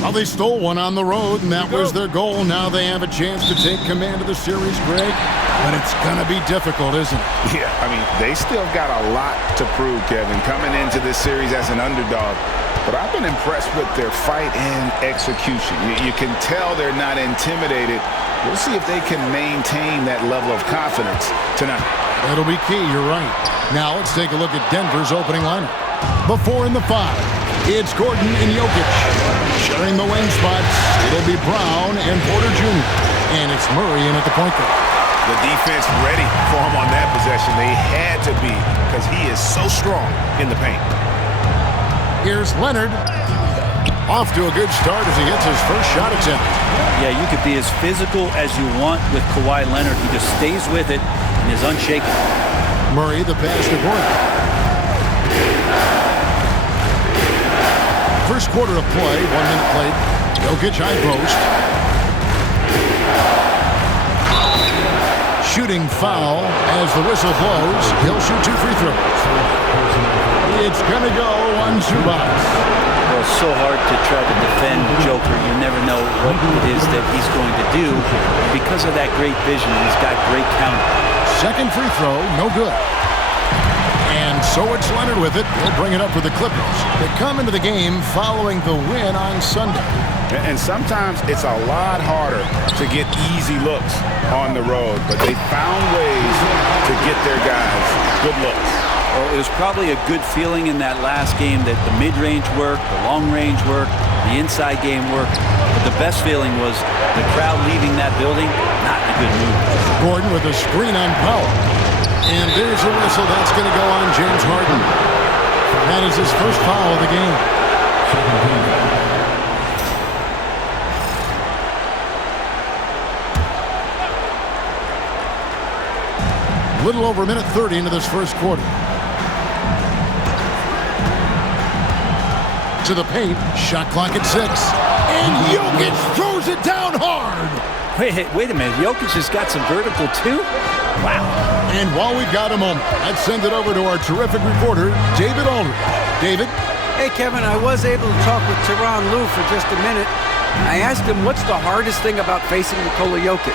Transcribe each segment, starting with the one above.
Well, they stole one on the road, and that was their goal. Now they have a chance to take command of the series, Greg. But it's going to be difficult, isn't it? Yeah, I mean, they still got a lot to prove, Kevin, coming into this series as an underdog. But I've been impressed with their fight and execution. You can tell they're not intimidated. We'll see if they can maintain that level of confidence tonight. That'll be key, you're right. Now let's take a look at Denver's opening lineup. Before in the 5, it's Gordon and Jokic. Sharing the wing spots, it'll be Brown and Porter Jr. And it's Murray in at the point guard. The defense ready for him on that possession. They had to be because he is so strong in the paint. Here's Leonard. Off to a good start as he hits his first shot attempt. Yeah, you could be as physical as you want with Kawhi Leonard. He just stays with it and is unshaken. Murray, the pass to Gordon. First quarter of play, 1 minute played. Jokic high post. Shooting foul as the whistle blows. He'll shoot 2 free throws. It's going to go on Zubac. Well, it's so hard to try to defend Joker. You never know what it is that he's going to do. Because of that great vision, he's got great counter. Second free throw, no good. And so it's Leonard with it. He'll bring it up for the Clippers. They come into the game following the win on Sunday. And sometimes it's a lot harder to get easy looks on the road, but they found ways to get their guys good looks. Well, it was probably a good feeling in that last game that the mid-range worked, the long-range worked, the inside game worked. But the best feeling was the crowd leaving that building not in a good mood. Gordon with a screen on Powell. And there's a whistle. That's going to go on James Harden. That is his first foul of the game. A little over a minute 30 into this first quarter. To the paint. Shot clock at 6. And Jokic throws it down hard. Wait a minute. Jokic has got some vertical too? Wow. And while we've got a moment, let's send it over to our terrific reporter, David Aldridge. David? Hey, Kevin, I was able to talk with Tyronn Lue for just a minute. I asked him what's the hardest thing about facing Nikola Jokic.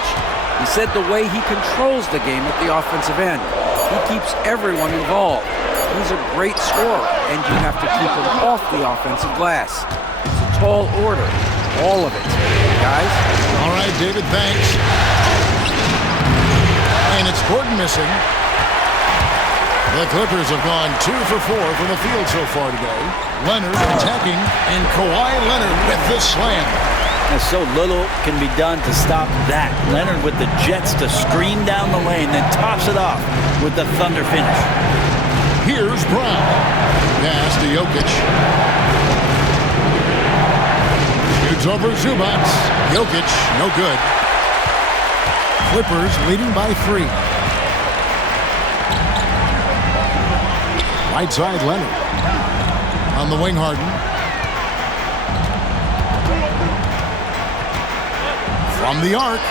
He said the way he controls the game at the offensive end. He keeps everyone involved. He's a great scorer, and you have to keep him off the offensive glass. It's a tall order, all of it. Guys? All right, David, thanks. And it's Gordon missing. The Clippers have gone 2 for 4 from the field so far today. Leonard attacking, and Kawhi Leonard with the slam. And so little can be done to stop that. Leonard with the jets to scream down the lane, then tops it off with the thunder finish. Here's Brown. Pass to Jokic. Shoots over Zubac. Jokic, no good. Clippers leading by 3. Right side, Leonard. On the wing, Harden. From the arc.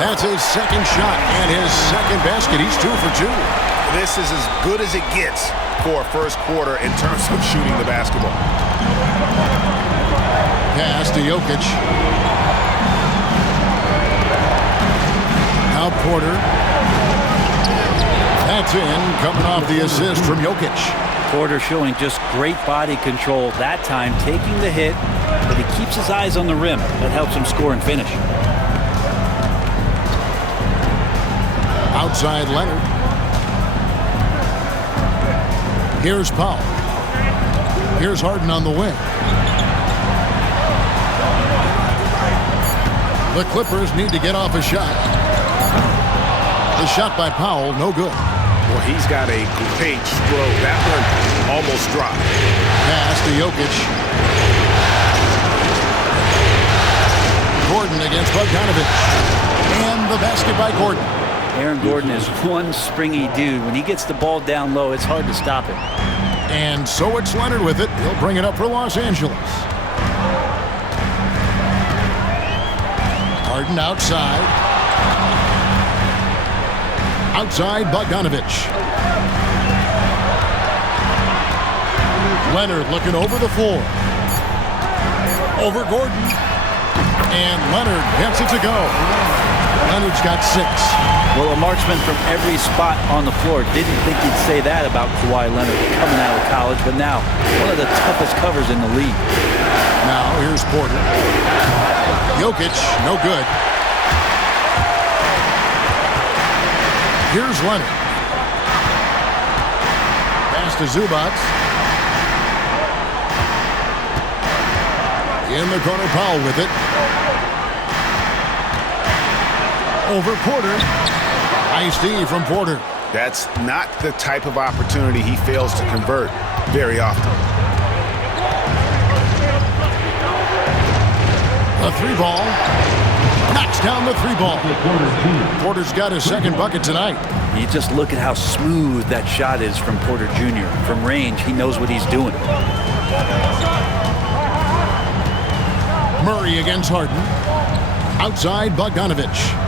That's his second shot and his second basket. He's 2 for 2. This is as good as it gets for a first quarter in terms of shooting the basketball. Pass to Jokic. Now Porter. That's in, coming off the assist from Jokic. Porter showing just great body control that time, taking the hit, but he keeps his eyes on the rim. That helps him score and finish. Outside Leonard. Here's Powell. Here's Harden on the wing. The Clippers need to get off a shot. The shot by Powell, no good. Well, he's got a great stroke. That one almost dropped. Pass to Jokic. Gordon against Bogdanovic. And the basket by Gordon. Aaron Gordon is one springy dude. When he gets the ball down low, it's hard to stop him. And so it's Leonard with it. He'll bring it up for Los Angeles. Harden outside. Outside Bogdanovic. Leonard looking over the floor. Over Gordon. And Leonard gets it to go. Leonard's got 6. Well, a marksman from every spot on the floor. Didn't think he'd say that about Kawhi Leonard coming out of college, but now one of the toughest covers in the league. Now here's Porter. Jokic, no good. Here's Leonard. Pass to Zubac. In the corner, Powell with it. Over Porter. Nice D from Porter. That's not the type of opportunity he fails to convert very often. A 3-ball. Knocks down the 3-ball. Porter's got his second bucket tonight. You just look at how smooth that shot is from Porter Jr. From range, he knows what he's doing. Murray against Harden. Outside, Bogdanovich.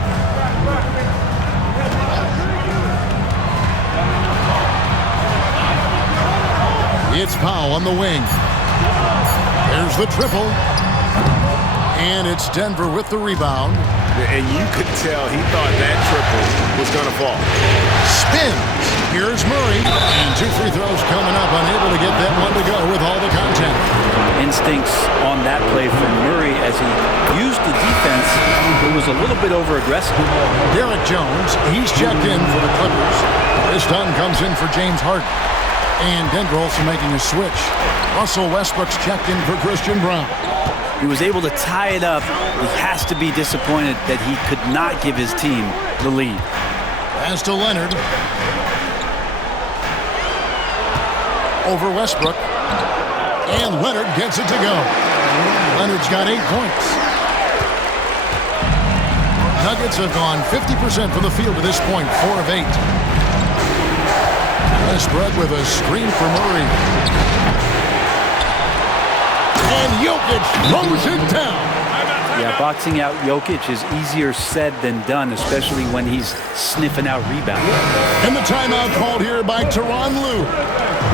It's Powell on the wing. There's the triple. And it's Denver with the rebound. And you could tell he thought that triple was going to fall. Spins. Here's Murray. And 2 free throws coming up. Unable to get that one to go with all the contact. Instincts on that play from Murray as he used the defense, who was a little bit over-aggressive. Derek Jones, he's checked in for the Clippers. This time comes in for James Harden. And Denver also making a switch. Russell Westbrook's checked in for Christian Brown. He was able to tie it up. He has to be disappointed that he could not give his team the lead. Pass to Leonard. Over Westbrook. And Leonard gets it to go. Leonard's got 8 points. Nuggets have gone 50% from the field to this point, 4 of 8. Westbrook with a screen for Murray. And Jokic throws it down. Yeah, boxing out Jokic is easier said than done, especially when he's sniffing out rebounds. And the timeout called here by Tyronn Lue.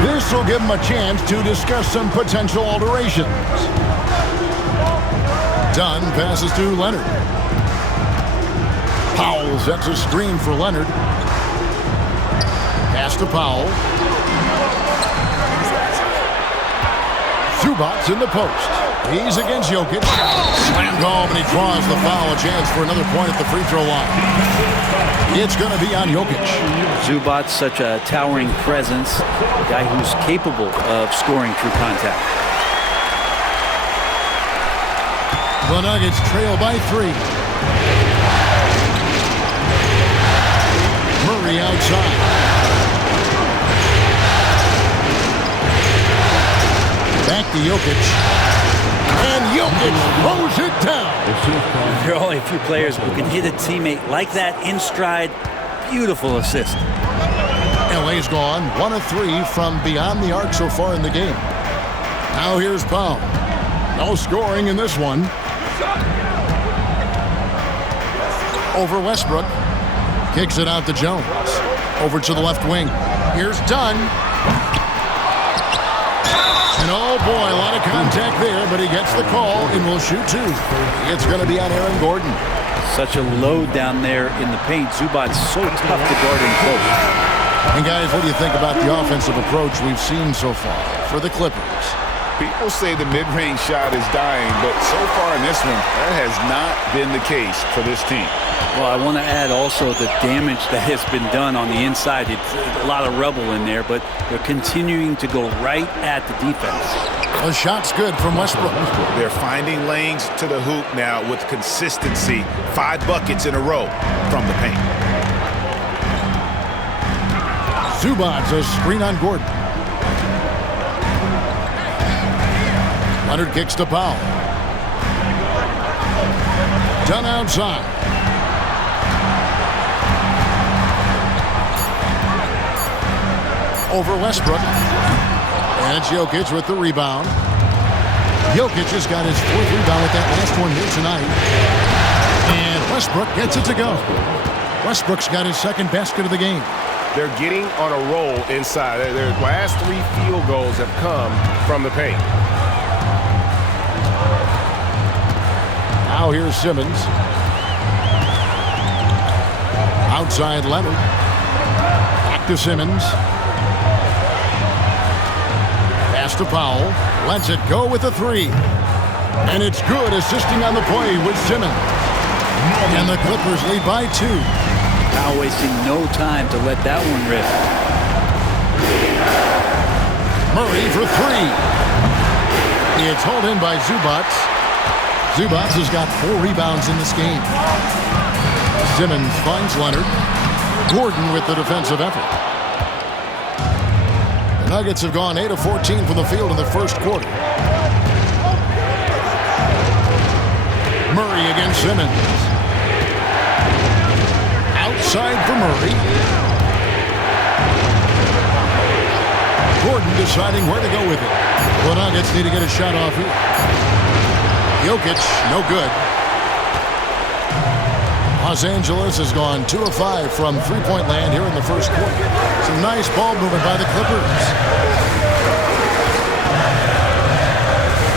This will give him a chance to discuss some potential alterations. Dunn passes to Leonard. Powell sets a screen for Leonard. Pass to Powell. Zubac in the post. He's against Jokic. Slammed home, and he draws the foul. A chance for another point at the free throw line. It's going to be on Jokic. Zubac, such a towering presence, a guy who's capable of scoring through contact. The Nuggets trail by 3. Murray outside. Back to Jokic. And Jokic throws it down. There are only a few players who can hit a teammate like that in stride. Beautiful assist. LA's gone 1 of 3 from beyond the arc so far in the game. Now here's Powell. No scoring in this one. Over Westbrook. Kicks it out to Jones. Over to the left wing. Here's Dunn. And oh boy, a lot of contact there, but he gets the call and will shoot 2. It's going to be on Aaron Gordon. Such a load down there in the paint. Zubac so tough to guard in close. And guys, what do you think about the offensive approach we've seen so far for the Clippers? People say the mid-range shot is dying, but so far in this one, that has not been the case for this team. Well, I want to add also the damage that has been done on the inside. It's a lot of rubble in there, but they're continuing to go right at the defense. The shot's good from Westbrook. They're finding lanes to the hoop now with consistency. 5 buckets in a row from the paint. Zubac, a screen on Gordon. Leonard kicks to Powell. Dunn outside. Over Westbrook. And it's Jokic with the rebound. Jokic has got his 4th rebound with that last one here tonight. And Westbrook gets it to go. Westbrook's got his 2nd basket of the game. They're getting on a roll inside. Their last 3 field goals have come from the paint. Now here's Simmons. Outside Leonard. Back to Simmons. Pass to Powell. Lets it go with a three. And it's good, assisting on the play with Simmons. And the Clippers lead by 2. Now wasting no time to let that one rip. Murray for 3. It's hauled in by Zubac. Zubac has got 4 rebounds in this game. Simmons finds Leonard. Gordon with the defensive effort. The Nuggets have gone 8 of 14 from the field in the first quarter. Murray against Simmons. Outside for Murray. Gordon deciding where to go with it. The Nuggets need to get a shot off here. Jokic, no good. Los Angeles has gone 2 of 5 from three-point land here in the first quarter. Some nice ball movement by the Clippers.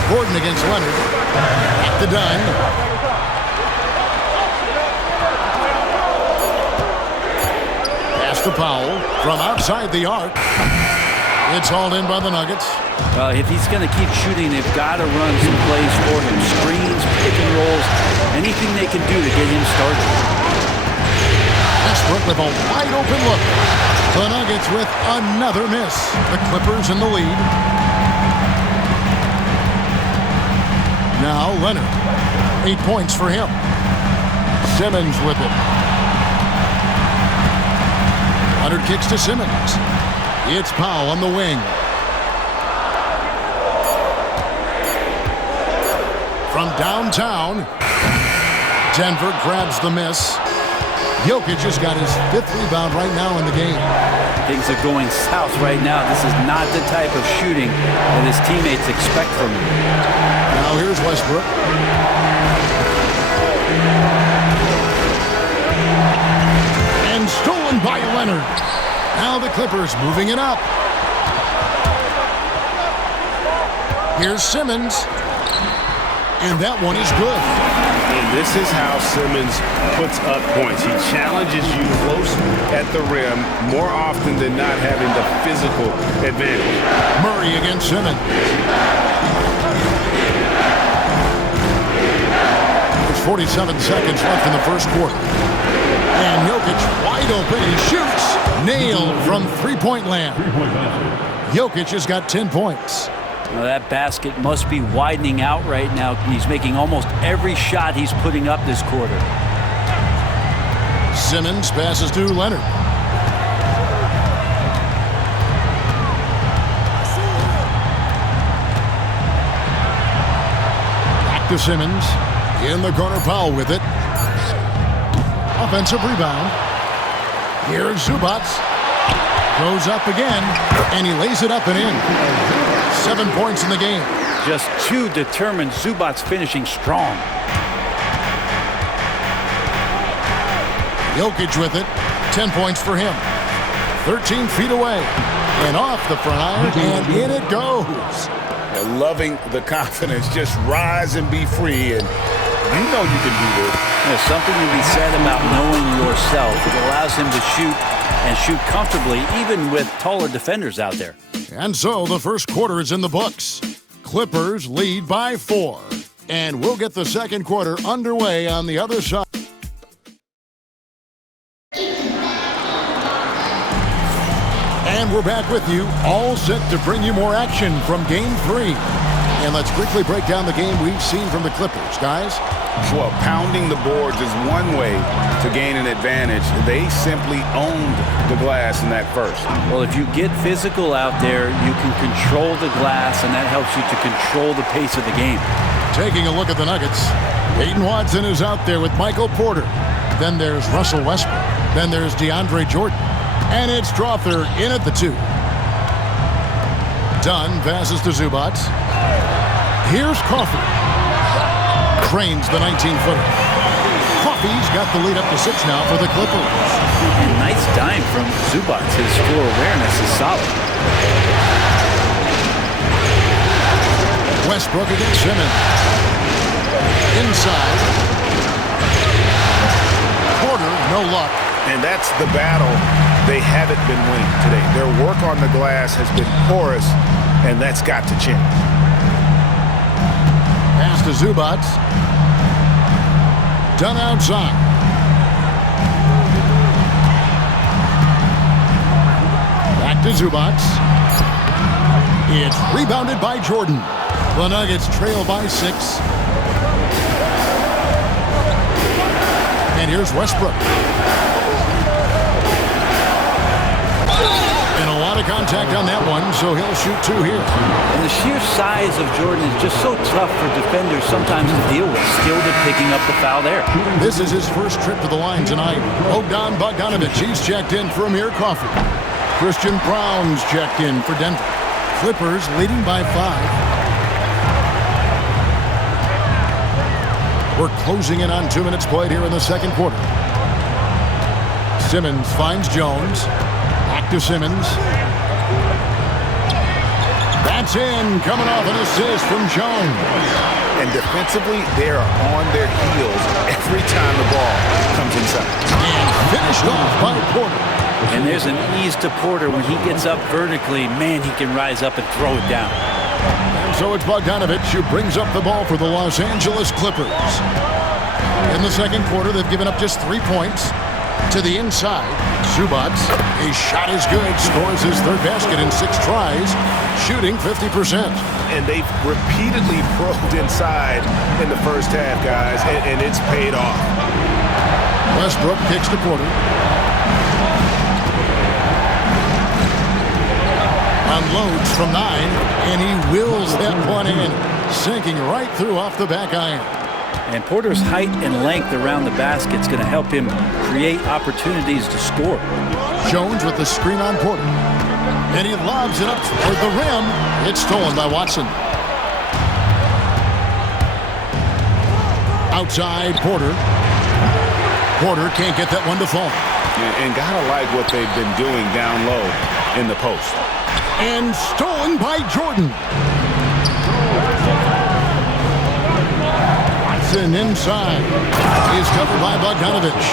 Gordon against Leonard. At the Dunn. Pass to Powell from outside the arc. It's hauled in by the Nuggets. Well, if he's going to keep shooting, they've got to run some plays for him. Screens, pick and rolls, anything they can do to get him started. Westbrook with a wide open look. The Nuggets with another miss. The Clippers in the lead. Now Leonard. 8 points for him. Simmons with it. Leonard kicks to Simmons. It's Powell on the wing. From downtown, Denver grabs the miss. Jokic has got his 5th rebound right now in the game. Things are going south right now. This is not the type of shooting that his teammates expect from him. Now here's Westbrook. And stolen by Leonard. Now the Clippers moving it up. Here's Simmons. And that one is good. And this is how Simmons puts up points. He challenges you close at the rim more often than not, having the physical advantage. Murray against Simmons. There's 47 seconds left in the first quarter. And Jokic wide open. He shoots. Nailed from three-point land. Jokic has got 10 points. Well, that basket must be widening out right now. He's making almost every shot he's putting up this quarter. Simmons passes to Leonard. Back to Simmons. In the corner, Powell with it. Offensive rebound. Here's Zubac. Goes up again, and he lays it up and in. 7 points in the game. Just too determined. Zubac's finishing strong. Jokic with it. 10 points for him. 13 feet away. And off the front iron, and in it goes. They're loving the confidence. Just rise and be free, and you know you can do this. There's something to be said about knowing yourself. It allows him to shoot and shoot comfortably, even with taller defenders out there. And so the first quarter is in the books. Clippers lead by 4. And we'll get the second quarter underway on the other side. And we're back with you, all set to bring you more action from Game 3. And let's quickly break down the game we've seen from the Clippers, guys. Well, pounding the boards is one way to gain an advantage. They simply owned the glass in that first. Well, if you get physical out there, you can control the glass, and that helps you to control the pace of the game. Taking a look at the Nuggets, Peyton Watson is out there with Michael Porter. Then there's Russell Westbrook. Then there's DeAndre Jordan. And it's Strawther in at the 2. Dunn passes to Zubac. Here's Crawford. Cranes the 19-footer. Coffey's got the lead up to 6 now for the Clippers. And nice dime from Zubac. His floor awareness is solid. Westbrook against Simmons. Inside. Porter, no luck. And that's the battle they haven't been winning today. Their work on the glass has been porous, and that's got to change. Pass to Zubac. Done outside. Back to Zubac. It's rebounded by Jordan. The Nuggets trail by 6. And here's Westbrook. And a lot of contact on that one, so he'll shoot 2 here. And the sheer size of Jordan is just so tough for defenders sometimes to deal with. Skilled at picking up the foul there. This is his first trip to the line tonight. Bogdan Bogdanović, he's checked in for Amir Coffey. Christian Brown's checked in for Denver. Clippers leading by 5. We're closing in on 2 minutes played here in the second quarter. Simmons finds Jones. Back to Simmons. That's in, coming off an assist from Jones. And defensively, they are on their heels every time the ball comes inside. And finished off by Porter. And there's an ease to Porter when he gets up vertically. Man, he can rise up and throw it down. And so it's Bogdanović who brings up the ball for the Los Angeles Clippers. In the second quarter, they've given up just 3 points. To the inside, Zubac. His shot is good. Scores his 3rd basket in 6 tries. Shooting 50%. And they've repeatedly probed inside in the first half, guys, and it's paid off. Westbrook kicks to Porter. Unloads from 9, and he wills that one in, sinking right through off the back iron. And Porter's height and length around the basket is going to help him create opportunities to score. Jones with the screen on Porter. And he lobs it up toward the rim. It's stolen by Watson. Outside, Porter. Porter can't get that one to fall. And gotta like what they've been doing down low in the post. And stolen by Jordan. Watson inside. He's covered by Bogdanović.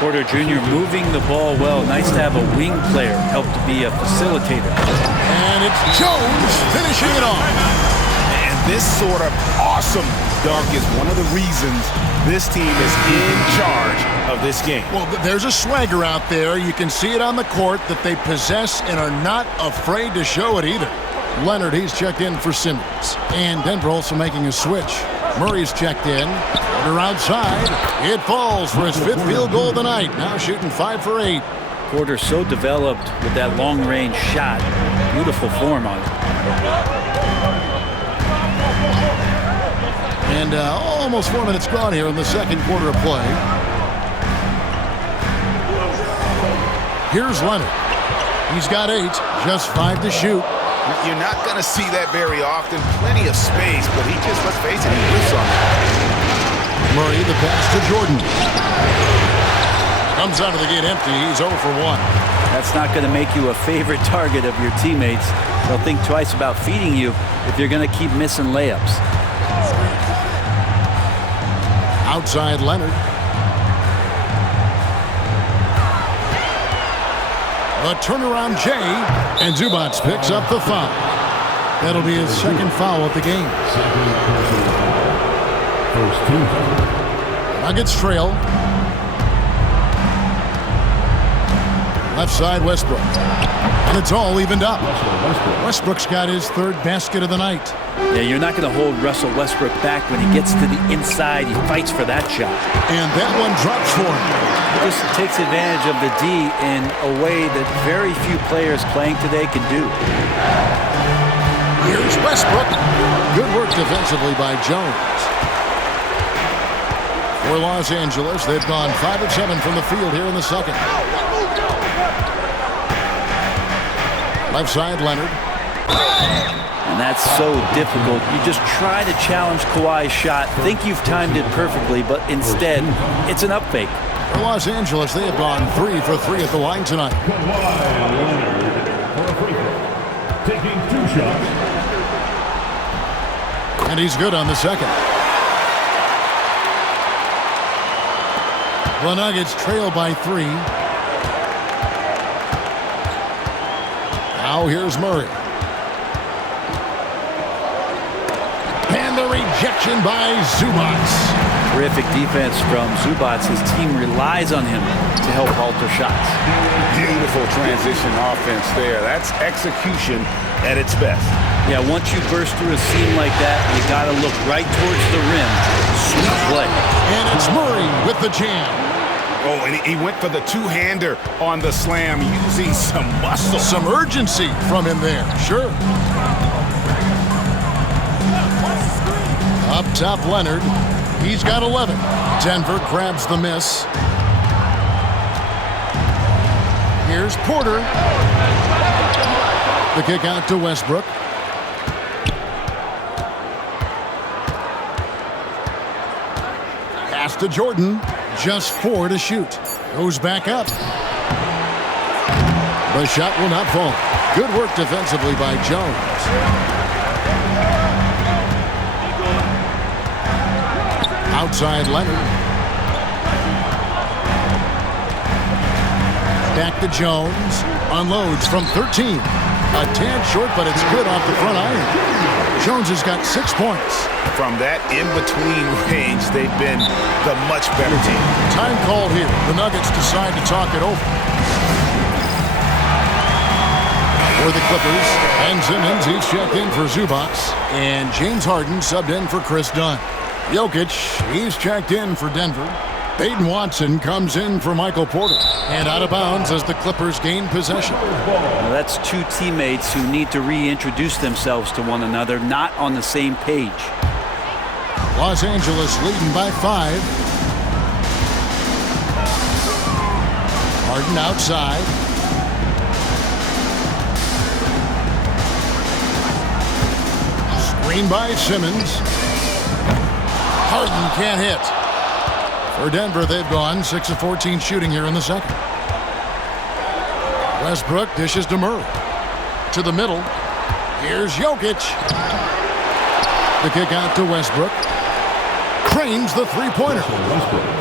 Porter Jr. moving the ball well. Nice to have a wing player help to be a facilitator. And it's Jones finishing it off. And this sort of awesome dunk is one of the reasons this team is in charge of this game. Well, there's a swagger out there. You can see it on the court that they possess and are not afraid to show it either. Leonard, he's checked in for Simmons. And Denver also making a switch. Murray's checked in. Porter outside. It falls for his 5th field goal of the night. Now shooting 5 for 8. Porter so developed with that long-range shot. Beautiful form on it. And almost 4 minutes gone here in the second quarter of play. Here's Leonard. He's got 8, just 5 to shoot. You're not going to see that very often. Plenty of space, but he just, let's face it, he whiffs on it. Murray, the pass to Jordan. Comes out of the gate empty. He's 0 for 1. That's not going to make you a favorite target of your teammates. They'll think twice about feeding you if you're going to keep missing layups. Outside Leonard. A turnaround Jay, and Zubac picks up the foul. That'll be his 2nd foul of the game. Nuggets trail. Left side Westbrook. And it's all evened up. Westbrook's got his 3rd basket of the night. Yeah, you're not going to hold Russell Westbrook back when he gets to the inside. He fights for that shot. And that one drops for him. He just takes advantage of the D in a way that very few players playing today can do. Here's Westbrook. Good work defensively by Jones. For Los Angeles, they've gone 5 of 7 from the field here in the second. Left side, Leonard. And that's so difficult. You just try to challenge Kawhi's shot, think you've timed it perfectly, but instead, it's an up fake. For Los Angeles, they have gone 3 for 3 at the line tonight. Taking 2 shots. And he's good on the second. The Nuggets trail by 3. Now here's Murray. And the rejection by Zubac. Terrific defense from Zubac. His team relies on him to help alter shots. Beautiful transition offense there. That's execution at its best. Yeah, once you burst through a seam like that, you got to look right towards the rim. Sweet play. And it's Murray with the jam. Oh, and he went for the two-hander on the slam, using some muscle. Some urgency from him there, sure. Up top, Leonard. He's got 11. Denver grabs the miss. Here's Porter. The kick out to Westbrook. Pass to Jordan. Just 4 to shoot. Goes back up. The shot will not fall. Good work defensively by Jones. Outside Leonard. Back to Jones. Unloads from 13. A tad short, but it's good off the front iron. Jones has got 6 points. From that in-between range, they've been the much better team. Time called here. The Nuggets decide to talk it over. For the Clippers, Ben Simmons, he's checked in for Zubac. And James Harden subbed in for Chris Dunn. Jokic, he's checked in for Denver. Peyton Watson comes in for Michael Porter. And out of bounds as the Clippers gain possession. Well, that's two teammates who need to reintroduce themselves to one another, not on the same page. Los Angeles leading by 5. Harden outside. Screen by Simmons. Harden can't hit. For Denver, they've gone 6 of 14 shooting here in the second. Westbrook dishes to Murray. To the middle. Here's Jokic. The kick out to Westbrook. Cranes the three-pointer.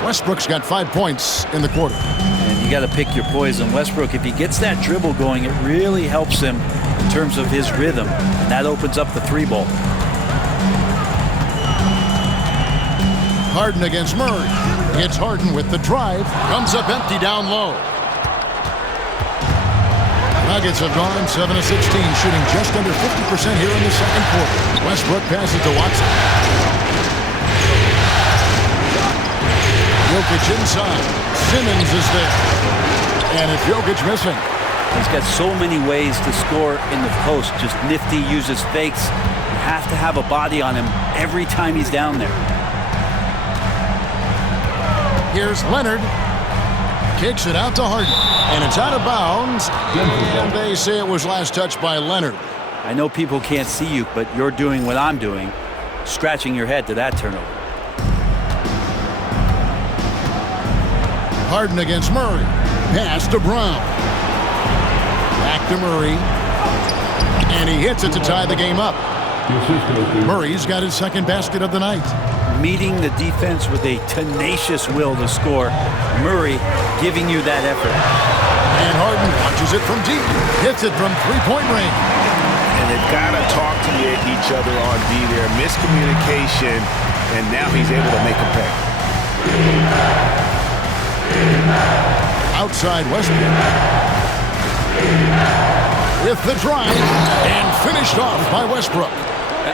Westbrook's got 5 points in the quarter. And you got to pick your poison. Westbrook, if he gets that dribble going, it really helps him in terms of his rhythm. And that opens up the 3-ball. Harden against Murray. It's Harden with the drive. Comes up empty down low. Nuggets have gone 7 of 16, shooting just under 50% here in the second quarter. Westbrook passes to Watson. Jokic inside. Simmons is there. And it's Jokic missing. He's got so many ways to score in the post. Just nifty, uses fakes. You have to have a body on him every time he's down there. Here's Leonard. Kicks it out to Harden. And it's out of bounds. And they say it was last touched by Leonard. I know people can't see you, but you're doing what I'm doing. Scratching your head to that turnover. Harden against Murray. Pass to Brown. Back to Murray. And he hits it to tie the game up. Murray's got his second basket of the night. Meeting the defense with a tenacious will to score. Murray giving you that effort. And Harden launches it from deep. Hits it from three-point range. And they've got to talk to each other on D there. Miscommunication, and now he's able to make a pay. Outside Westbrook. With the drive. And finished off by Westbrook.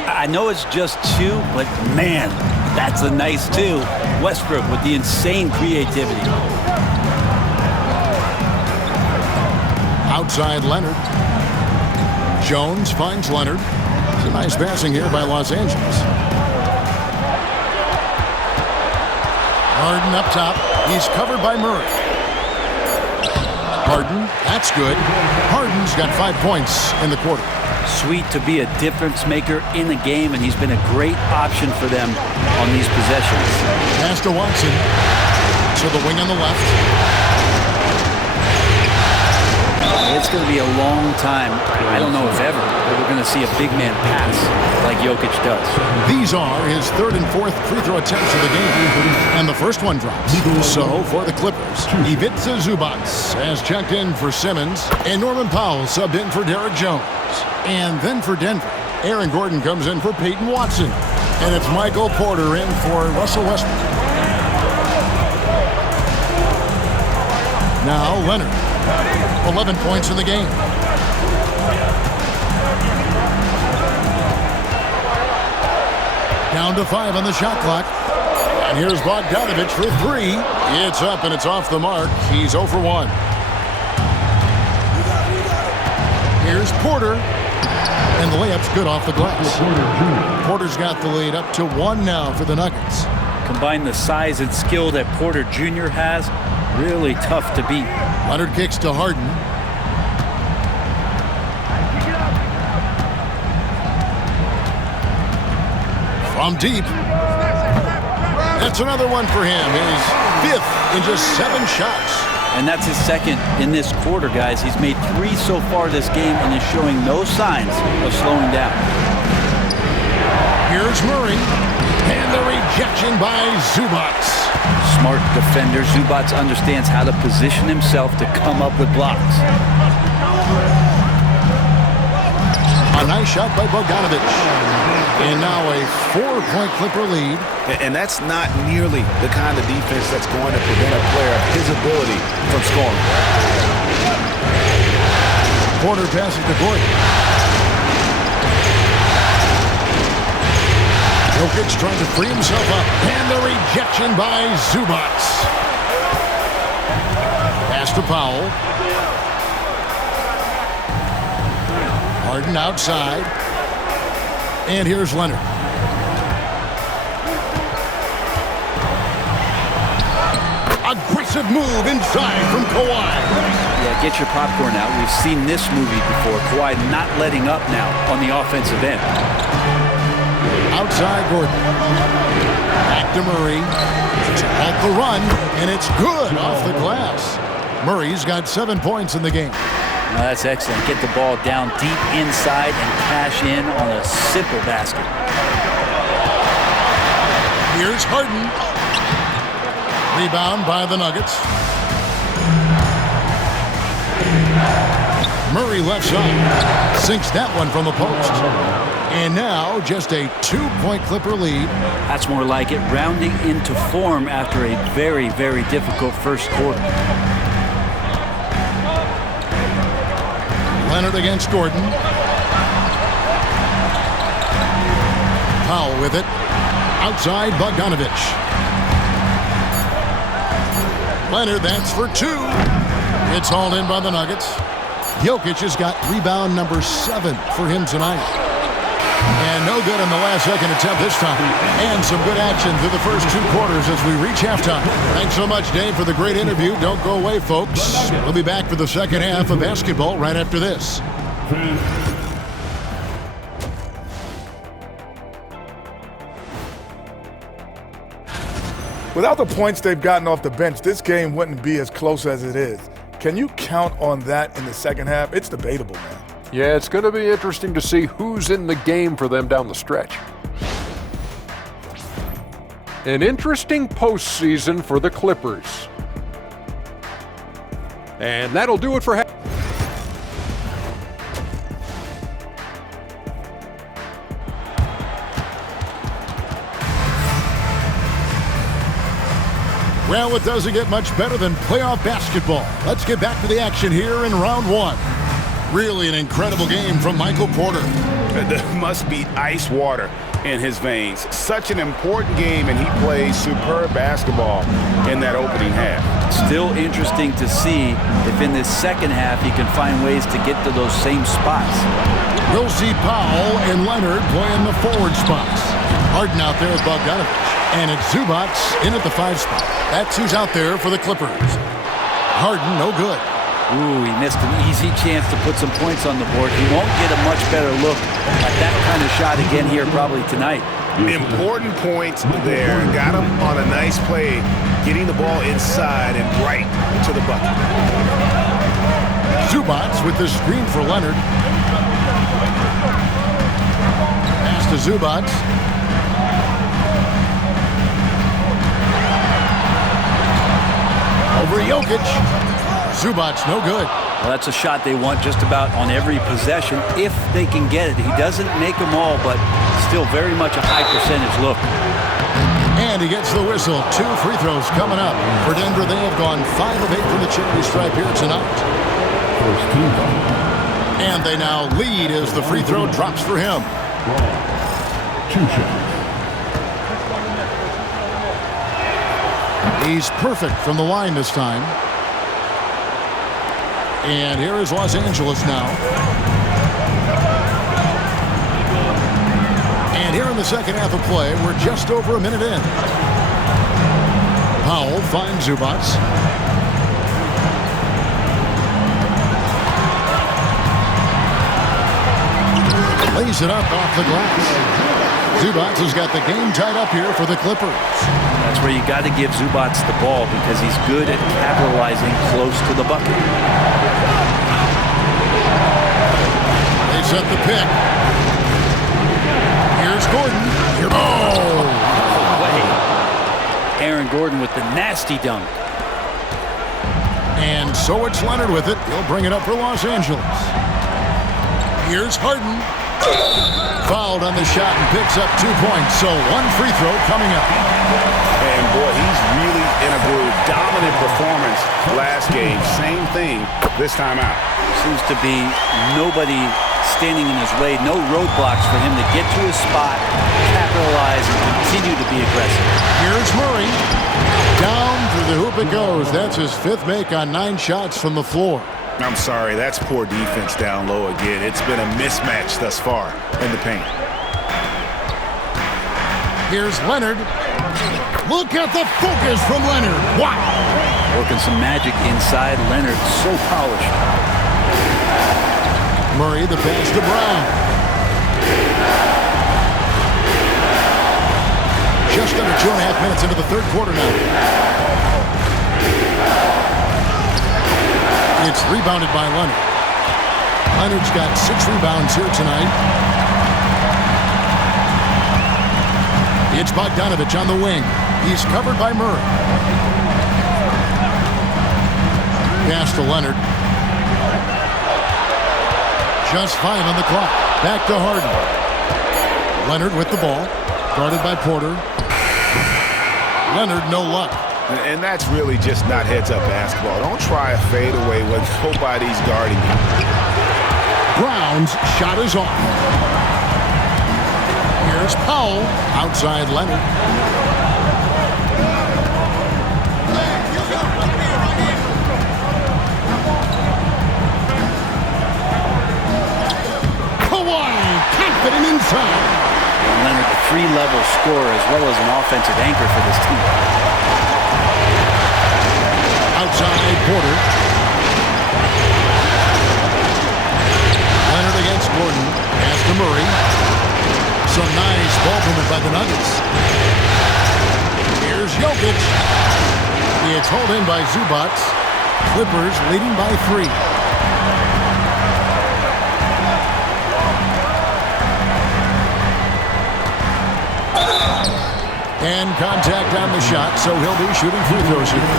I know it's just 2, but man, that's a nice 2. Westbrook with the insane creativity. Outside Leonard. Jones finds Leonard. It's a nice passing here by Los Angeles. Harden up top. He's covered by Murray. Harden, that's good. Harden's got 5 points in the quarter. Sweet to be a difference maker in the game, and he's been a great option for them on these possessions. Pass to Watson. To the wing on the left. It's going to be a long time, I don't know if ever, that we're going to see a big man pass like Jokic does. These are his third and fourth free throw attempts of the game. And the first one drops. So for the Clippers, Ivica Zubac has checked in for Simmons, and Norman Powell subbed in for Derek Jones. And then for Denver, Aaron Gordon comes in for Peyton Watson. And it's Michael Porter in for Russell Westbrook. Now Leonard, 11 points in the game. Down to 5 on the shot clock. And here's Bogdanovich for 3. It's up and it's off the mark. He's 0 for 1. Here's Porter. And the layup's good off the glass. Porter's got the lead up to 1 now for the Nuggets. Combine the size and skill that Porter Jr. has, really tough to beat. Leonard kicks to Harden. From deep. That's another one for him. His 5th in just 7 shots. And that's his 2nd in this quarter, guys. He's made 3 so far this game and is showing no signs of slowing down. Here's Murray. And the rejection by Zubac. Smart defender. Zubac understands how to position himself to come up with blocks. A nice shot by Bogdanovich. And now a 4-point Clipper lead. And that's not nearly the kind of defense that's going to prevent a player of his ability from scoring. Porter passes to Gordon. Jokic trying to free himself up. And the rejection by Zubac. Pass to Powell. Harden outside. And here's Leonard. Aggressive move inside from Kawhi. Yeah, get your popcorn out. We've seen this movie before. Kawhi not letting up now on the offensive end. Outside Gordon. Back to Murray. Off the run, and it's good off the glass. Murray's got 7 points in the game. Well, that's excellent. Get the ball down deep inside and cash in on a simple basket. Here's Harden. Rebound by the Nuggets. Murray left side. Sinks that one from the post. And now just a 2-point Clipper lead. That's more like it. Rounding into form after a very, very difficult first quarter. Leonard against Gordon. Powell with it. Outside Bogdanovich. Leonard, that's for 2. It's hauled in by the Nuggets. Jokic has got rebound number 7 for him tonight. And no good in the last second attempt this time. And some good action through the first 2 quarters as we reach halftime. Thanks so much, Dave, for the great interview. Don't go away, folks. We'll be back for the second half of basketball right after this. Without the points they've gotten off the bench, this game wouldn't be as close as it is. Can you count on that in the second half? It's debatable, man. Yeah, it's going to be interesting to see who's in the game for them down the stretch. An interesting postseason for the Clippers. And that'll do it for Well, it doesn't get much better than playoff basketball. Let's get back to the action here in round 1. Really an incredible game from Michael Porter. There must be ice water in his veins. Such an important game, and he plays superb basketball in that opening half. Still interesting to see if in this second half he can find ways to get to those same spots. We'll see Powell and Leonard playing the forward spots. Harden out there with Bogdanovich. And it's Zubac in at the 5 spot. That's who's out there for the Clippers. Harden, no good. Ooh, he missed an easy chance to put some points on the board. He won't get a much better look at that kind of shot again here probably tonight. Important points there. Got him on a nice play, getting the ball inside and right to the bucket. Zubac with the screen for Leonard. Pass to Zubac. Over Jokic. Zubac, no good. Well, that's a shot they want just about on every possession if they can get it. He doesn't make them all, but still very much a high percentage look. And he gets the whistle. 2 free throws coming up. For Denver, they have gone 5 of 8 from the charity stripe here tonight. And they now lead as the free throw drops for him. 2 shots. He's perfect from the line this time. And here is Los Angeles now. And here in the second half of play, we're just over a minute in. Powell finds Zubac. Lays it up off the glass. Zubac has got the game tied up here for the Clippers. That's where you got to give Zubac the ball because he's good at capitalizing close to the bucket. They set the pick. Here's Gordon. Aaron Gordon with the nasty dunk. And so it's Leonard with it. He'll bring it up for Los Angeles. Here's Harden. Fouled on the shot and picks up 2 points. So 1 free throw coming up. And boy, he's really in a groove. Dominant performance last game. Same thing this time out. Seems to be nobody standing in his way. No roadblocks for him to get to his spot, capitalize, and continue to be aggressive. Here's Murray. Down to the hoop it goes. That's his 5th make on 9 shots from the floor. I'm sorry, that's poor defense down low again. It's been a mismatch thus far in the paint. Here's Leonard. Look at the focus from Leonard. Wow. Working some magic inside. Leonard so polished. Murray, the pass to Brown. Just under 2.5 minutes into the third quarter now. It's rebounded by Leonard. Leonard's got 6 rebounds here tonight. It's Bogdanovich on the wing. He's covered by Murray. Pass to Leonard. Just 5 on the clock. Back to Harden. Leonard with the ball. Guarded by Porter. Leonard, no luck. And that's really just not heads-up basketball. Don't try a fadeaway when nobody's guarding you. Brown's shot is off. Here's Powell. Outside Leonard. Kawhi, confident inside. And Leonard, a 3-level scorer as well as an offensive anchor for this team. Outside Porter. Leonard against Gordon. Pass to Murray. Some nice ball movement by the Nuggets. Here's Jokic. It's hauled in by Zubac. Clippers leading by 3. And contact on the shot, so he'll be shooting free throws here.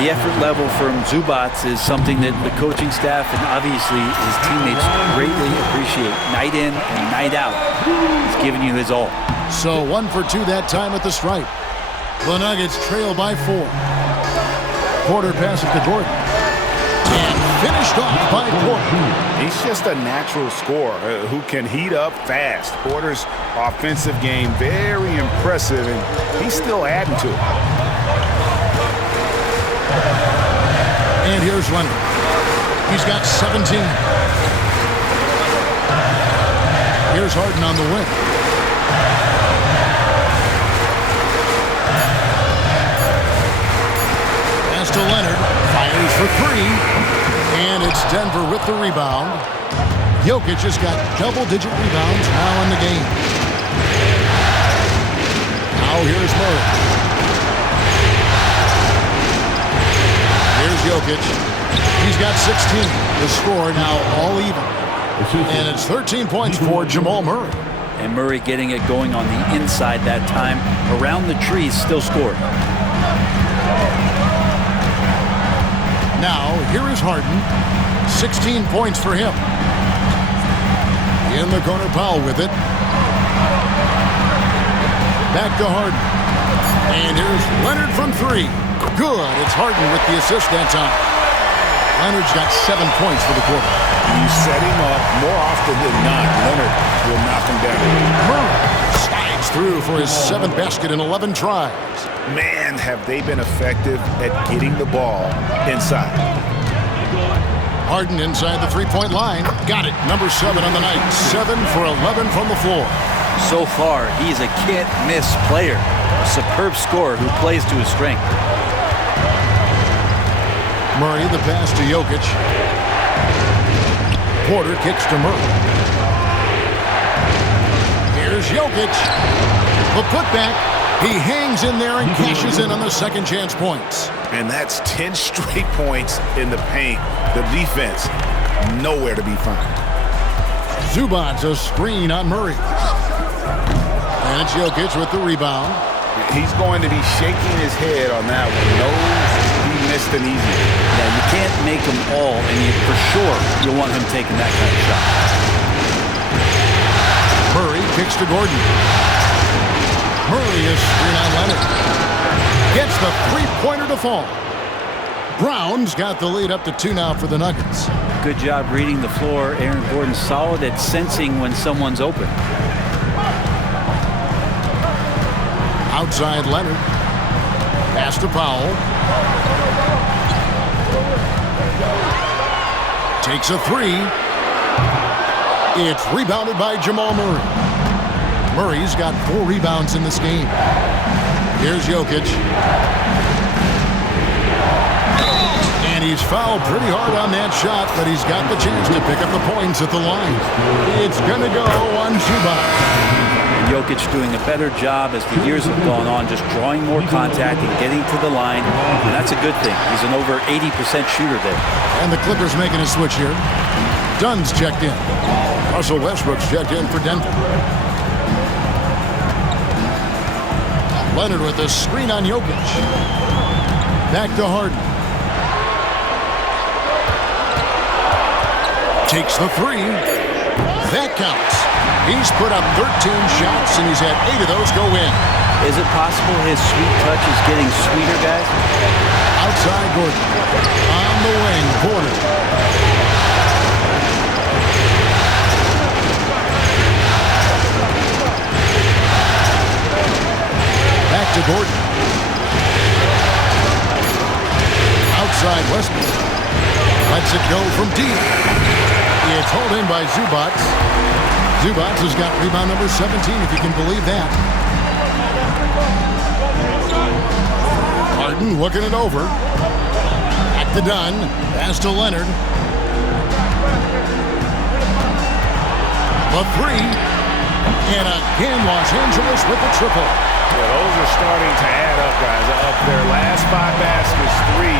The effort level from Zubac is something that the coaching staff and obviously his teammates greatly appreciate. Night in and night out, he's giving you his all. So 1 for 2 that time at the stripe. The Nuggets trail by 4. Porter passes to Gordon. And finished off by Porter. He's just a natural scorer who can heat up fast. Porter's offensive game very impressive, and he's still adding to it. And here's Leonard. He's got 17. Here's Harden on the wing. Pass to Leonard. Fires for 3. And it's Denver with the rebound. Jokic has got double-digit rebounds now in the game. Now here's Murray. Here's Jokic. He's got 16. The score now all even. And it's 13 points for Jamal Murray. And Murray getting it going on the inside that time. Around the trees, still scored. Now, here is Harden. 16 points for him. In the corner, Powell with it. Back to Harden. And here's Leonard from three. Good. It's Harden with the assist that time. Leonard's got 7 points for the quarter. You set him up more often than not. Leonard will knock him down. Murray slides through for his 7th basket in 11 tries. Man, have they been effective at getting the ball inside. Harden inside the three-point line. Got it. Number 7 on the night. 7 for 11 from the floor. So far, he's a can't-miss player. A superb scorer who plays to his strength. Murray, the pass to Jokic. Porter kicks to Murray. Here's Jokic. The putback. He hangs in there and cashes in on the second chance points. And that's 10 straight points in the paint. The defense, nowhere to be found. Zubac's a screen on Murray. And it's Jokic with the rebound. He's going to be shaking his head on that one. Knows he missed an easy one. Yeah, you can't make them all, and for sure you'll want him taking that kind of shot. Murray kicks to Gordon. Murray is screen on Leonard. Gets the three-pointer to fall. Brown's got the lead up to 2 now for the Nuggets. Good job reading the floor. Aaron Gordon solid at sensing when someone's open. Outside Leonard. Pass to Powell. Takes a three. It's rebounded by Jamal Murray. Murray's got 4 rebounds in this game. Here's Jokic. And he's fouled pretty hard on that shot, but he's got the chance to pick up the points at the line. It's going to go on Zubac. Jokic doing a better job as the years have gone on, just drawing more contact and getting to the line. And that's a good thing. He's an over 80% shooter there. And the Clippers making a switch here. Dunn's checked in. Russell Westbrook's checked in for Denver. Leonard with a screen on Jokic. Back to Harden. Takes the three. That counts. He's put up 13 shots, and he's had 8 of those go in. Is it possible his sweet touch is getting sweeter, guys? Outside Gordon. On the wing, Porter. Back to Gordon. Outside Westbrook. Lets it go from deep. It's hauled in by Zubac. Zubac has got rebound number 17, if you can believe that. Harden looking it over. Back to Dunn. Pass to Leonard. The three. And again, Los Angeles with the triple. Yeah, those are starting to add up, guys. Of their last 5 baskets, 3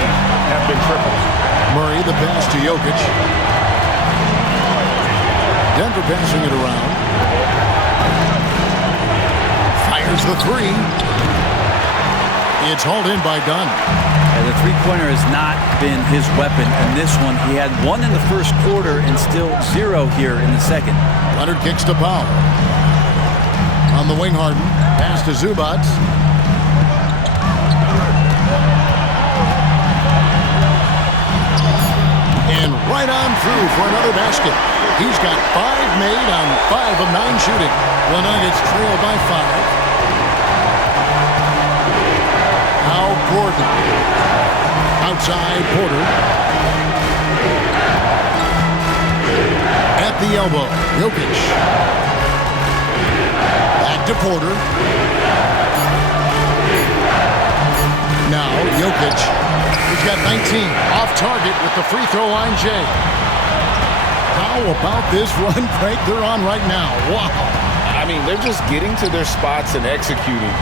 have been triples. Murray, the pass to Jokic. Denver passing it around. Fires the three. It's hauled in by Dunn. Yeah, the three-pointer has not been his weapon in this one. He had 1 in the first quarter and still 0 here in the second. Leonard kicks to Powell. On the wing, Harden. Pass to Zubac. And right on through for another basket. He's got 5 made on 5 of 9 shooting. The Nuggets trail by 5. Now Gordon. Outside Porter. At the elbow, Jokic. Back to Porter. Now Jokic. He's got 19. Off target with the free throw line, Jay. How about this run break they're on right now? Wow. I mean, they're just getting to their spots and executing,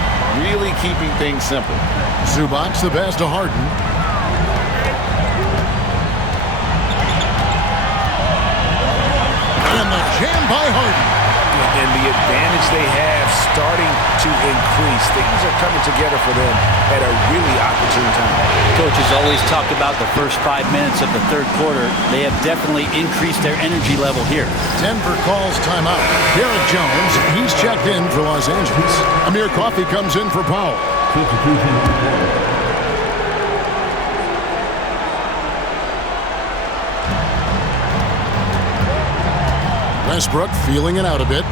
really keeping things simple. Zubac the pass to Harden. And the jam by Harden. And the advantage they have starting to increase. Things are coming together for them at a really opportune time. Coach has always talked about the first 5 minutes of the third quarter. They have definitely increased their energy level here. Denver calls timeout. Derek Jones, he's checked in for Los Angeles. Amir Coffey comes in for Powell. Substitution. Westbrook feeling it out a bit.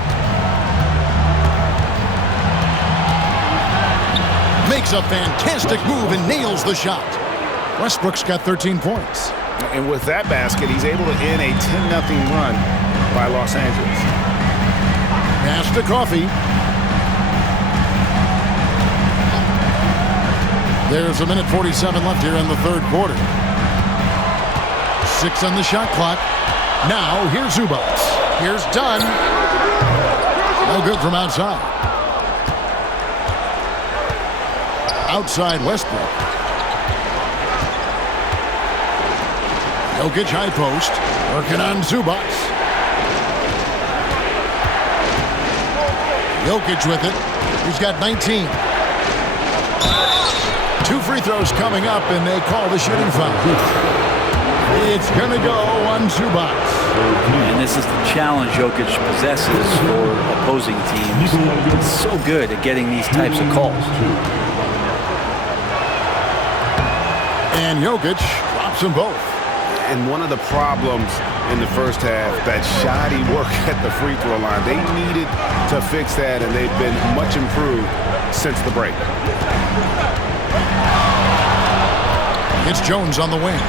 Makes a fantastic move and nails the shot. Westbrook's got 13 points. And with that basket, he's able to end a 10-0 run by Los Angeles. Pass to Coffey. There's a minute 47 left here in the third quarter. 6 on the shot clock. Now here's Zubac. Here's Dunn. No good from outside. Outside Westbrook. Jokic high post. Working on Zubac. Jokic with it. He's got 19. 2 free throws coming up, and they call the shooting foul. It's going to go on Zubac. And this is the challenge Jokic possesses for opposing teams. He's so good at getting these types of calls. And Jokic drops them both. And one of the problems in the first half, that shoddy work at the free throw line. They needed to fix that, and they've been much improved since the break. It's Jones on the wing.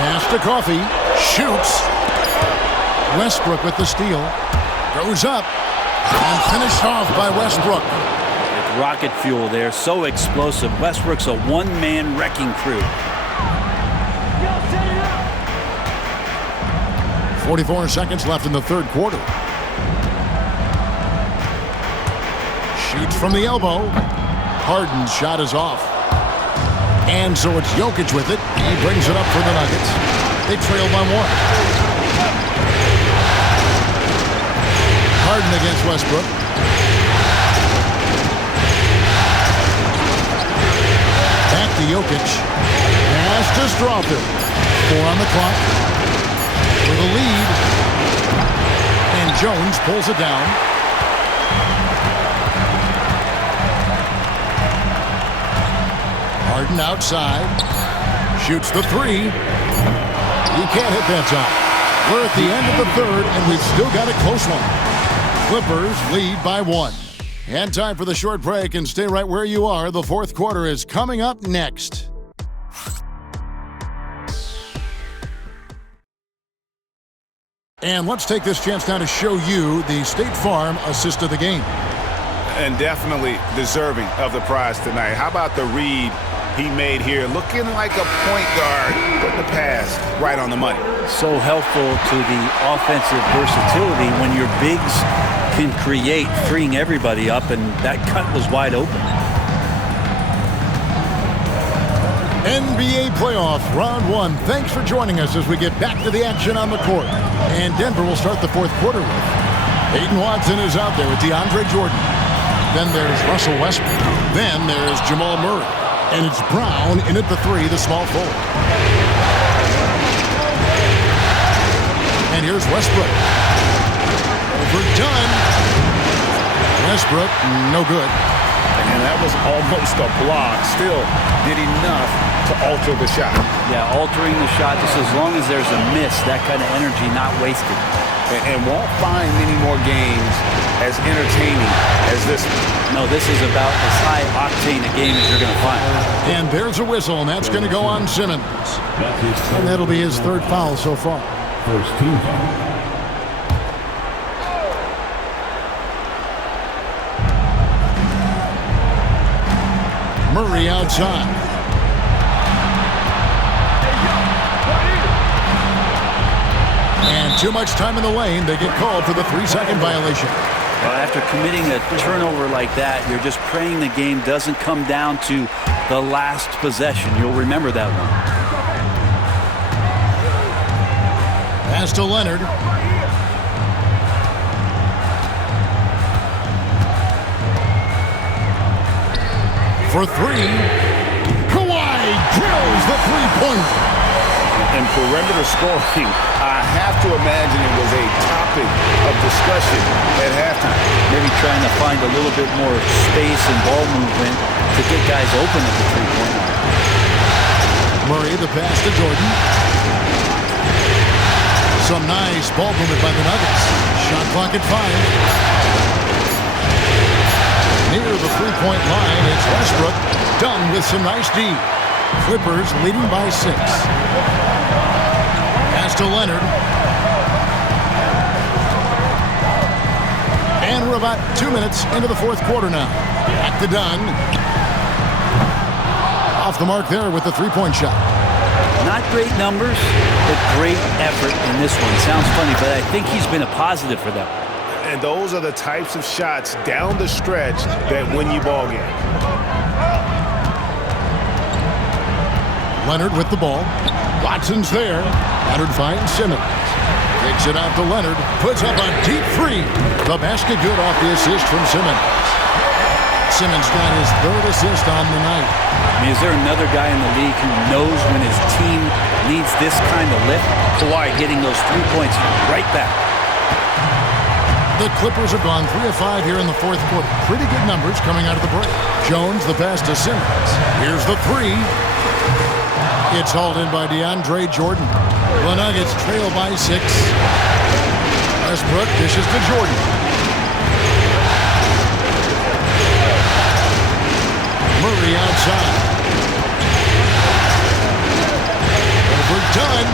Pass to Coffey. Shoots. Westbrook with the steal. Goes up. And finished off by Westbrook. Rocket fuel there. So explosive. Westbrook's a one-man wrecking crew. 44 seconds left in the third quarter. Shoots from the elbow. Harden's shot is off. And so it's Jokic with it. He brings it up for the Nuggets. They trail by 1. Harden against Westbrook. Back to Jokic. Pass to Strawther. 4 on the clock. For the lead. And Jones pulls it down. Harden outside. Shoots the 3. He can't hit that time. We're at the end of the third, and we've still got a close one. Clippers lead by 1. And time for the short break, and stay right where you are. The fourth quarter is coming up next. And let's take this chance now to show you the State Farm assist of the game. And definitely deserving of the prize tonight. How about the read he made here? Looking like a point guard, putting the pass right on the money. So helpful to the offensive versatility when your bigs can create, freeing everybody up, and that cut was wide open. NBA playoff round 1. Thanks for joining us as we get back to the action on the court. And Denver will start the fourth quarter with Peyton Watson is out there with DeAndre Jordan. Then there's Russell Westbrook. Then there's Jamal Murray. And it's Brown in at the 3, the small forward. And here's Westbrook. Overdone. Westbrook, no good. And that was almost a block. Still did enough to alter the shot. Yeah, altering the shot, just as long as there's a miss, that kind of energy not wasted. And won't find many more games as entertaining as this one. No, this is about as high octane a game as you're going to find. And there's a whistle, and that's going to go on Simmons. And that'll be his third foul so far. First team foul. Murray outside. And too much time in the lane. They get called for the 3-second violation. Well, after committing a turnover like that, you're just praying the game doesn't come down to the last possession. You'll remember that one. Pass to Leonard. For three. Kawhi drills the three-pointer. And perimeter scoring, I have to imagine it was a topic of discussion at halftime. Maybe trying to find a little bit more space and ball movement to get guys open at the three-point line. Murray, the pass to Jordan. Some nice ball movement by the Nuggets. Shot clock at 5. Near the three-point line, it's Westbrook. Done with some nice D. Clippers leading by 6. Pass to Leonard. And we're about 2 minutes into the fourth quarter now. Back to Dunn. Off the mark there with the three-point shot. Not great numbers, but great effort in this one. Sounds funny, but I think he's been a positive for them. And those are the types of shots down the stretch that win you ball games. Leonard with the ball. Watson's there. Leonard finds Simmons. Kicks it out to Leonard. Puts up a deep three. The basket good off the assist from Simmons. Simmons got his third assist on the night. I mean, is there another guy in the league who knows when his team needs this kind of lift? Kawhi getting those 3 points right back. The Clippers have gone 3 of 5 here in the fourth quarter. Pretty good numbers coming out of the break. Jones, the pass to Simmons. Here's the three. It's hauled in by DeAndre Jordan. The Nuggets trail by 6. Westbrook dishes to Jordan. Murray outside. Overdone.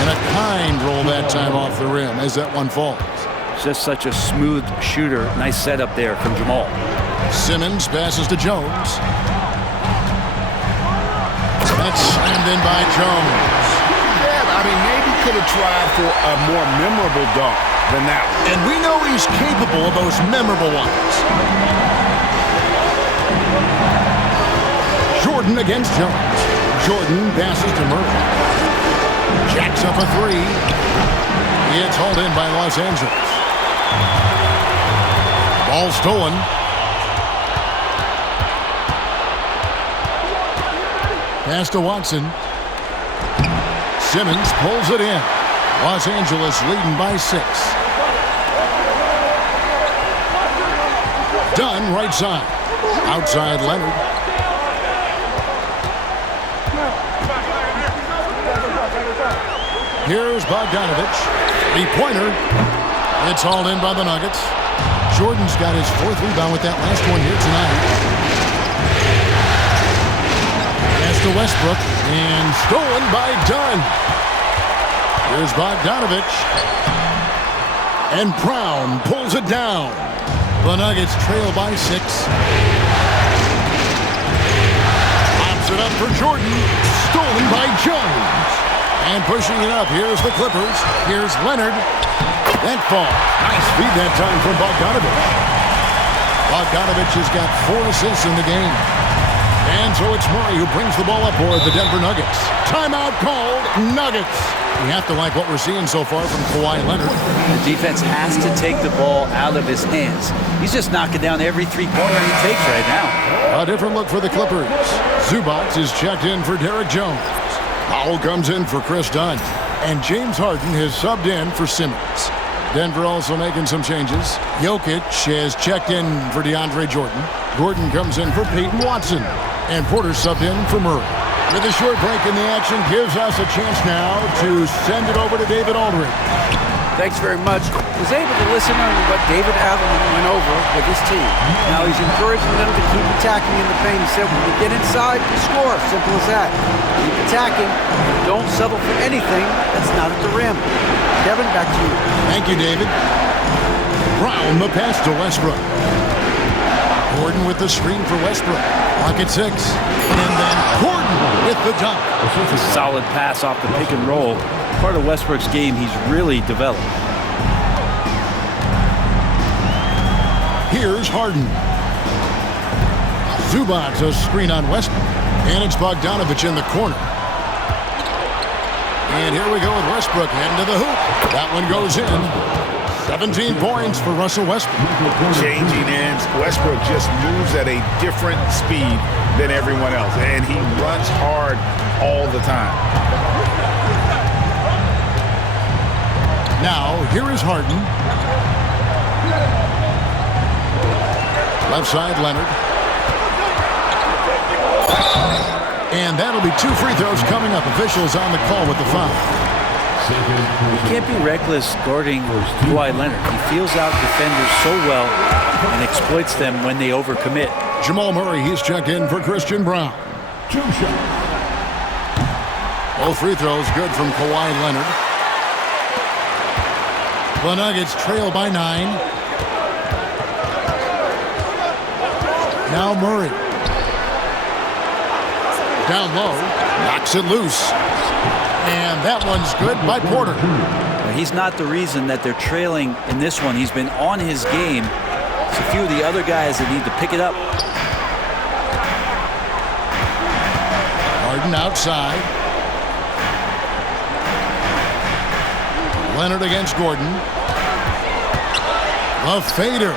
And a kind roll that time off the rim as that one falls. Just such a smooth shooter. Nice setup there from Jamal. Simmons passes to Jones. That's slammed in by Jones. Yeah, I mean, maybe could have tried for a more memorable dunk than that one. And we know he's capable of those memorable ones. Jordan against Jones. Jordan passes to Murray. Jacks up a three. It's hauled in by Los Angeles. Ball stolen. Pass to Watson. Simmons pulls it in. Los Angeles leading by 6. Dunn right side. Outside Leonard. Here's Bogdanovich. Three-pointer. It's hauled in by the Nuggets. Jordan's got his 4th rebound with that last one here tonight. Pass to Westbrook. And stolen by Dunn. Here's Bogdanovich. And Brown pulls it down. The Nuggets trail by 6. Pops it up for Jordan. Stolen by Jones. And pushing it up, here's the Clippers. Here's Leonard. That falls. Nice feed that time from Bogdanovich. Bogdanovich has got 4 assists in the game. And so it's Murray who brings the ball up for the Denver Nuggets. Timeout called, Nuggets. You have to like what we're seeing so far from Kawhi Leonard. The defense has to take the ball out of his hands. He's just knocking down every three-pointer he takes right now. A different look for the Clippers. Zubac is checked in for Derek Jones. Powell comes in for Chris Dunn. And James Harden has subbed in for Simmons. Denver also making some changes. Jokic has checked in for DeAndre Jordan. Gordon comes in for Peyton Watson. And Porter subbed in for Murray. With a short break in the action gives us a chance now to send it over to David Aldridge. Thanks very much. Was able to listen on what David Adelman went over with his team. Now he's encouraging them to keep attacking in the paint. He said, when you get inside, you score. Simple as that. Keep attacking. Don't settle for anything that's not at the rim. Kevin, back to you. Thank you, David. Brown, the pass to Westbrook. Gordon with the screen for Westbrook. Pocket 6. And then Gordon with the dunk. A solid pass off the pick and roll. Part of Westbrook's game he's really developed. Here's Harden. Zubac a screen on Westbrook. And it's Bogdanovich in the corner. And here we go with Westbrook heading to the hoop. That one goes in. 17 points for Russell Westbrook. Changing ends. Westbrook just moves at a different speed than everyone else, and he runs hard all the time. Now, here is Harden. Left side, Leonard. And that'll be 2 free throws coming up. Officials on the call with the foul. You can't be reckless guarding Kawhi Leonard. He feels out defenders so well and exploits them when they overcommit. Jamal Murray, he's checked in for Christian Brown. 2 shots. Both free throws good from Kawhi Leonard. The Nuggets trail by 9. Now Murray. Down low, knocks it loose. And that one's good by Porter. He's not the reason that they're trailing in this one. He's been on his game. It's a few of the other guys that need to pick it up. Harden outside. Leonard against Gordon. A fader.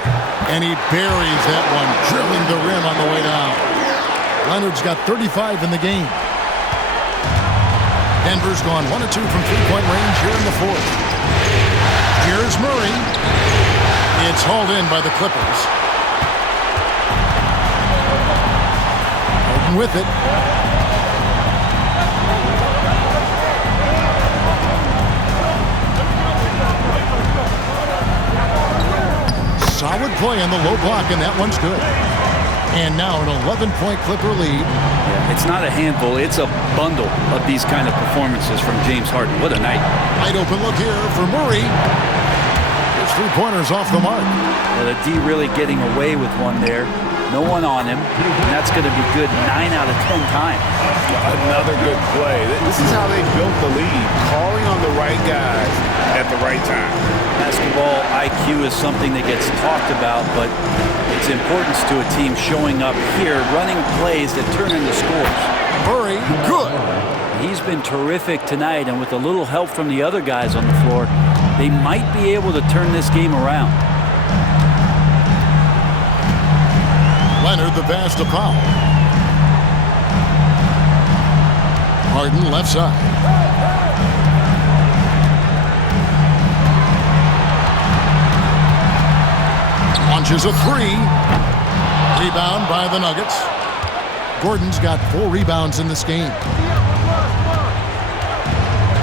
And he buries that one, drilling the rim on the way down. Leonard's got 35 in the game. Denver's gone 1 of 2 from three-point range here in the fourth. Here's Murray. It's hauled in by the Clippers. Harden with it. Solid play on the low block, and that one's good. And now an 11-point Clipper lead. It's not a handful. It's a bundle of these kind of performances from James Harden. What a night. Wide open look here for Murray. His 3-pointers off the mark. Well, the D really getting away with one there. No one on him. And that's going to be good 9 out of 10 times. Another good play. This is how they built the lead. Calling on the right guys at the right time. Basketball IQ is something that gets talked about, but its importance to a team showing up here, running plays that turn into scores. Murray, good. He's been terrific tonight, and with a little help from the other guys on the floor, they might be able to turn this game around. Leonard the pass to Powell. Harden left side. Launches a 3. Rebound by the Nuggets. Gordon's got 4 rebounds in this game.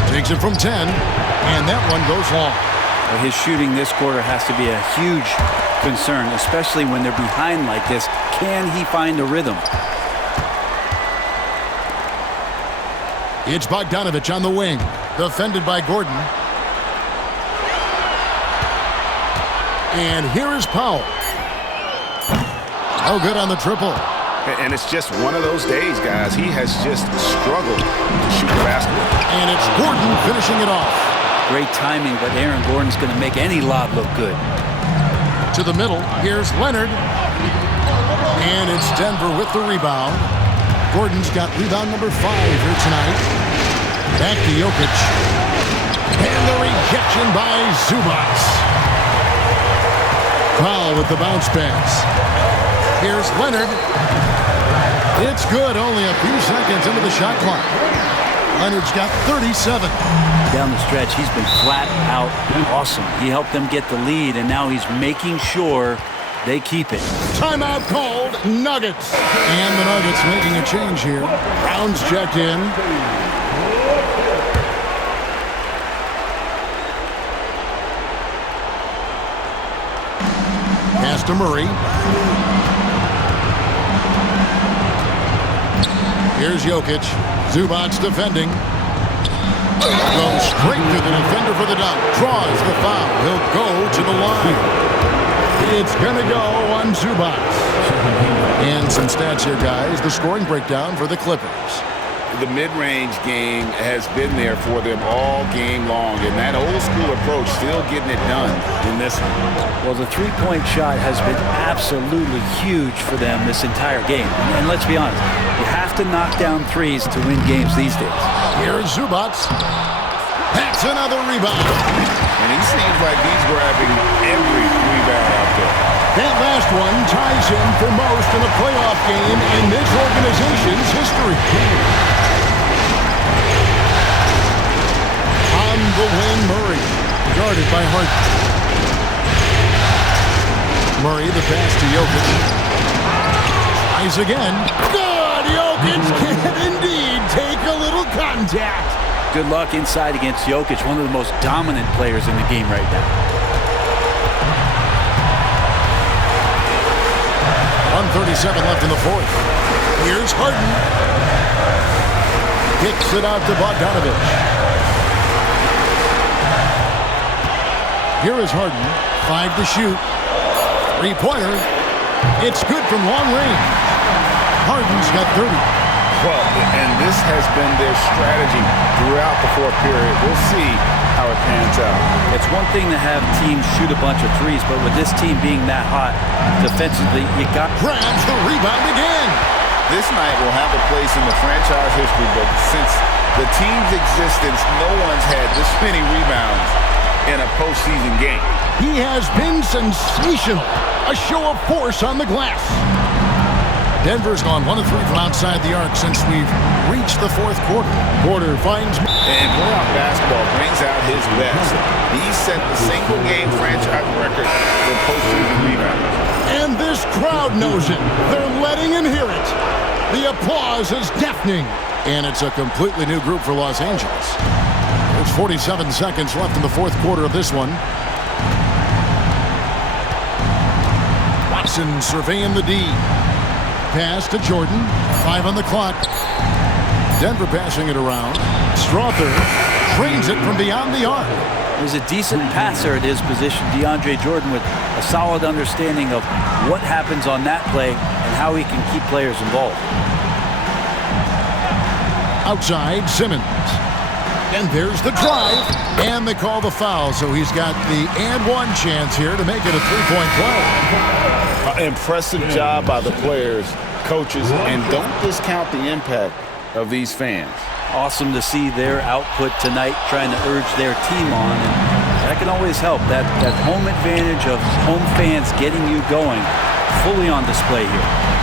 Takes it from 10, and that one goes long. Well, his shooting this quarter has to be a huge concern, especially when they're behind like this. Can he find a rhythm? It's Bogdanovich on the wing, defended by Gordon. And here is Powell. Oh, good on the triple. And it's just one of those days, guys. He has just struggled to shoot the basketball. And it's Gordon finishing it off. Great timing, but Aaron Gordon's going to make any lob look good. To the middle, here's Leonard. And it's Denver with the rebound. Gordon's got rebound number 5 here tonight. Back to Jokic. And the rejection by Zubac. Powell with the bounce pass. Here's Leonard. It's good, only a few seconds into the shot clock. Leonard's got 37. Down the stretch, he's been flat out awesome. He helped them get the lead, and now he's making sure they keep it. Timeout called, Nuggets. And the Nuggets making a change here. Brown's checked in. Pass to Murray. Here's Jokic. Zubac defending. Goes straight to the defender for the dunk. Draws the foul. He'll go to the line. It's going to go on Zubac. And some stats here, guys. The scoring breakdown for the Clippers. The mid-range game has been there for them all game long, and that old-school approach still getting it done in this one. Well, the three-point shot has been absolutely huge for them this entire game. And let's be honest, you have to knock down threes to win games these days. Here's Zubac. gets another rebound. And he seems like he's grabbing every rebound out there. That last one ties him for most in a playoff game in this organization's history. On the wing, Murray, guarded by Harden. Murray, the pass to Jokic. Tries again. Good! Jokic can indeed take a little contact. Good luck inside against Jokic, one of the most dominant players in the game right now. 1:37 left in the fourth. Here's Harden. Kicks it out to Bogdanovich. Here is Harden. 5 to shoot. Three-pointer. It's good from long range. Harden's got 30. Well, and this has been their strategy throughout the fourth period. We'll see how it pans out. It's one thing to have teams shoot a bunch of threes, but with this team being that hot defensively, you got... Grabs the rebound again. This night will have a place in the franchise history book. Since the team's existence, no one's had this many rebounds in a postseason game. He has been sensational. A show of force on the glass. Denver's gone 1 of 3 from outside the arc since we've reached the fourth quarter. Porter finds... And playoff basketball brings out his best. He set the single-game franchise record for postseason rebounds. And this crowd knows it. They're letting him hear it. The applause is deafening. And it's a completely new group for Los Angeles. There's 47 seconds left in the fourth quarter of this one. Watson surveying the D. Pass to Jordan. 5 on the clock. Denver passing it around. Strother trains it from beyond the arc. He's a decent passer at his position, DeAndre Jordan, with a solid understanding of what happens on that play and how he can keep players involved. Outside, Simmons. And there's the drive. And they call the foul, so he's got the and one chance here to make it a three-point play. Impressive job by the players, coaches, and don't discount the impact of these fans. Awesome to see their output tonight, trying to urge their team on, and that can always help. That home advantage of home fans getting you going, fully on display here.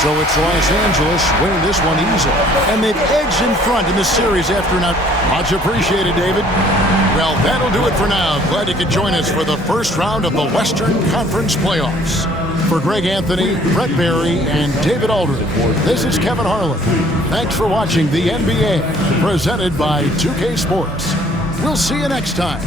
So it's Los Angeles winning this one easily. And they've edged in front in the series after not. Much appreciated, David. Well, that'll do it for now. Glad you could join us for the first round of the Western Conference Playoffs. For Greg Anthony, Brett Barry, and David Aldridge, this is Kevin Harlan. Thanks for watching the NBA, presented by 2K Sports. We'll see you next time.